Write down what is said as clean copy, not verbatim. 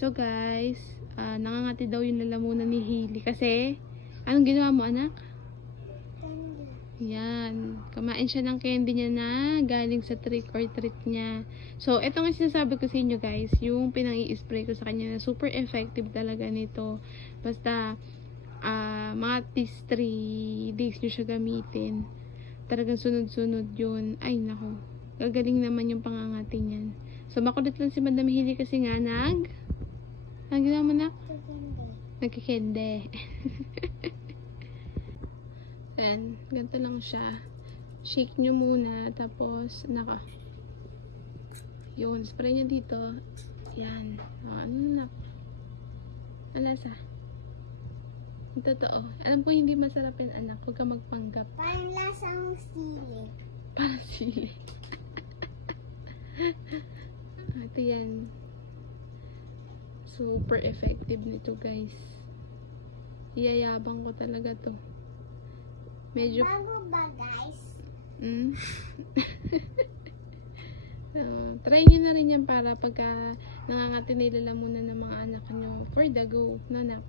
So guys, nangangati daw yung lalamunan ni Hailey. Kasi, anong ginawa mo anak? Yan. Kumain siya ng candy niya na galing sa trick or treat niya. So, ito nga sinasabi ko sa inyo guys, yung pinang-i-spray ko sa kanya na super effective talaga nito. Basta, mga at least 3 days nyo siya gamitin. Talagang sunod-sunod yun. Ay, nako. Gagaling naman yung pangangati niyan. So, makulit lang si Madam Hailey kasi nga ang ginawa mo na? Nagkikende. Then, ganito lang siya. Shake nyo muna. Tapos, yun, spray nyo dito. Yan. Ano sa? Yung totoo. Alam ko hindi masarap yung anak. Huwag ka magpanggap. Parang lasang sili. Parang sili. Ito yan. Super effective nito guys. Iyayabang ko talaga to. Medyo Bago ba guys? Try nyo na rin yan para pagka nangangati nilalamunan ng mga anak nyo for the go, nanak.